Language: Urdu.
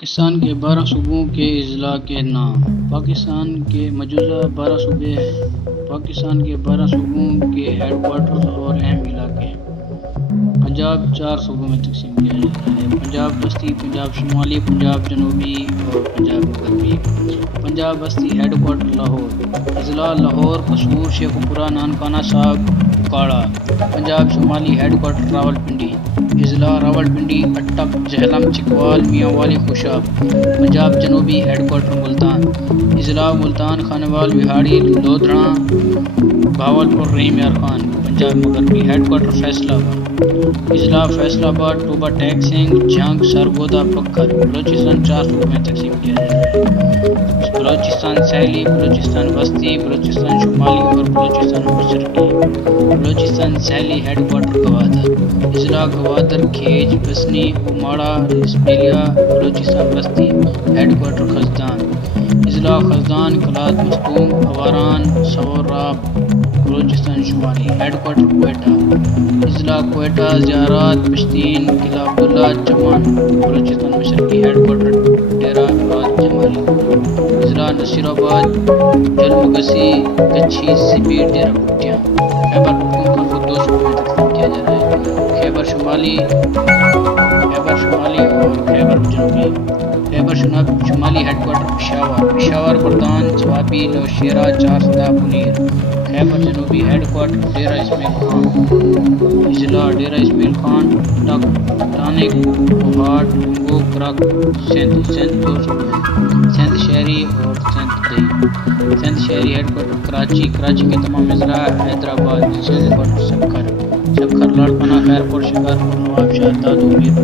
پاکستان کے 12 صوبوں کے اضلاع کے نام۔ پاکستان کے مجوزہ 12 صوبے پاکستان کے 12 صوبوں کے ہیڈ کوارٹرز اور اہم علاقے۔ پنجاب 4 صوبوں میں تقسیم کیا جاتا ہے: پنجاب وسطی، پنجاب شمالی، پنجاب جنوبی اور پنجاب مغربی۔ پنجاب وسطی ہیڈ کوارٹر لاہور، اضلاع لاہور، قصور، شیخوپورہ، نانکانہ صاحب، کاڑا۔ پنجاب شمالی ہیڈ کوارٹر راولپنڈی، اضلاع راولپنڈی، اٹک، جہلم، چکوال، میاں والی، خوشاب۔ پنجاب جنوبی ہیڈ کوارٹر ملتان، اضلاع ملتان، خانوال، وہاڑی، لودھراں، بہاولپور، رحیم یار خان۔ پنجاب مغربی ہیڈ کوارٹر فیصل آباد، اضلاع فیصل آباد، ٹوبہ ٹیک سنگھ، جھنگ، سرگودا، بکھر۔ بلوچستان 4 صوبوں میں تقسیم کیا جاتا ہے: بلوچستان ساحلی، بلوچستان وسطی، بلوچستان شمالی اور بلوچستان مشرقی۔ بلوچستان ساحلی ہیڈ کوارٹر گوادر، اضلاع گوادر، کھیج، بسنی، اوماڑہ، اسپیلیا۔ بلوچستان وسطی ہیڈ کوارٹر خزدان، اضلاع خزدان، کلات مستونگ، اواران، سوراب۔ بلوچستان شمالی ہیڈ کوارٹر کوئٹہ، اضلاع کوئٹہ، زیارات، پشتین، قلعہ عبداللہ، چمن۔ بلوچستان مشرقی ہیڈ کوارٹر ڈیرہ راحت جمالی، اضلاع نصیر آباد، جلمگسی، کچھی، سبی، ڈیرہ بھٹیاں۔ خیبر پختونخوا کو 2 صوبوں میں تقسیم کیا جاتا ہے: خیبر شمالی اور خیبر جنوبی۔ خیبر شمالی ہیڈ کوارٹر پشاور، بردان، صوابی، نوشہرہ، چارسدہ، منیر۔ خیبر جنوبی ہیڈ کوارٹر ڈیرہ اسماعیل خان، اضلاع ڈیرہ اسماعیل خان، ٹک، ٹانک، کوہاٹ، ڈنگو، کرک۔ سندھ 2 صوبے: سندھ شہری اور سندھ دیہی۔ سندھ شہری ہیڈ کوارٹر کراچی، کراچی کے تمام اضلاع، حیدرآباد۔ سندھ ہیڈ کوارٹر سکھر، لاڑکانہ، خیرپور، شکارپور، نواب شاہ، دادو، میرپور۔